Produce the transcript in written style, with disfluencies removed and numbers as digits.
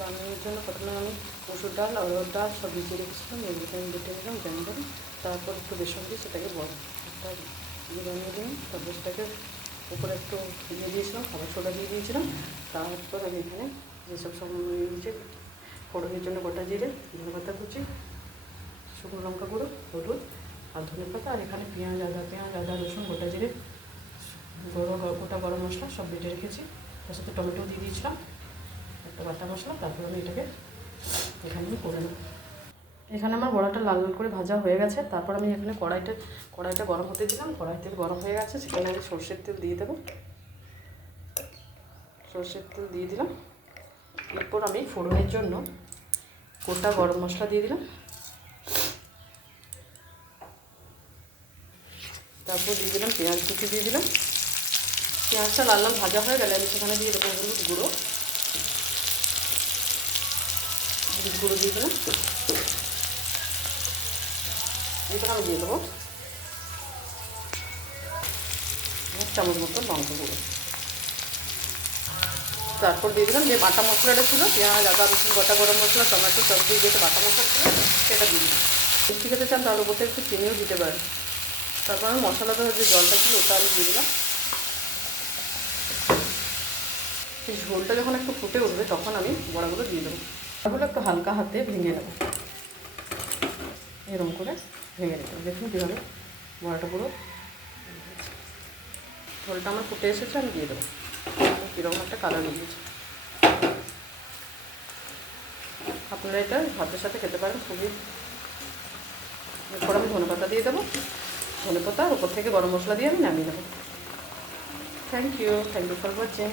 রান্নার জন্য প্রথমে আমি মসুর ডাল অরহর ডাল সব ভিজিয়ে রেখেছিলাম, এগুলোকে আমি বেটে নিলাম গ্রাইন্ডারে। তারপর একটু বেসন দিয়ে সেটাকে একটা বানিয়ে দিলাম। তারপর সেটাকে উপরে একটু দিয়ে দিয়েছিলাম, খাবার সোডা দিয়ে দিয়েছিলাম। তারপর আমি এখানে যেসব সব নিয়েছি ফোড়নের জন্য গোটা জিরে, ধনেপাতা কুচি, শুকনো লঙ্কা গুঁড়ো, হলুদ আর ধনেপাতা, আর এখানে পেঁয়াজ আদা রসুন, গোটা জিরে, গোটা গরম মশলা সব বেটে রেখেছি। তার সাথে টমেটো দিয়ে দিয়েছিলাম, একটা বাটা মশলা। তারপর আমি এটাকে এখানে করে নেব। এখানে আমার বড়াটা লাল লাল করে ভাজা হয়ে গেছে। তারপর আমি এখানে কড়াইটা গরম হতে দিলাম। কড়াই তেল গরম হয়ে গেছে, সেখানে আমি সর্ষের তেল দিয়ে দেবো। সর্ষের তেল দিয়ে দিলাম। এরপর আমি ফোড়নের জন্য গোটা গরম মশলা দিয়ে দিলাম। তারপর দিয়ে দিলাম পেঁয়াজ কুচি দিয়ে দিলাম। পেঁয়াজটা লাল লাল ভাজা হয়ে গেলে আমি সেখানে দিয়ে দেবো হলুদ গুঁড়ো দিয়ে দিলাম। এরপর আমি দিয়ে দেবো 1 চামচ মতো লঙ্কা গুঁড়ো। তারপর দিয়ে দিলাম যে বাটা মশলাটা ছিল, পেঁয়াজ আদা রসুন গোটা গরম মশলা টমেটো সব দিয়ে যেটা বাটা মশলা ছিল সেটা দিয়ে দিলাম। মিষ্টি খেতে চান তার উপর একটু চিনিও দিতে পারেন। তারপর আমি মশলা দেওয়ার যে জলটা ছিল ওটা আমি দিয়ে দিলাম। এই ঝোলটা যখন একটু ফুটে উঠবে তখন আমি বড়াগুলো দিয়ে দেবো। তাহলে একটু হালকা হাতে ভেঙে নেবো, এরকম করে ভেঙে নেবো। দেখুন কীভাবে বড়াটা পুরো ঝোলটা আমার ফুটে এসেছে, আমি দিয়ে দেবো। কীরকম একটা কালার নিয়েছে। আপনারা এটা ভাতের সাথে খেতে পারেন খুবই। এরপর আমি ধনেপাতা দিয়ে দেবো। ধনেপাতা উপর থেকে গরম মশলা দিয়ে আমি নামিয়ে দেবো। Thank you for watching.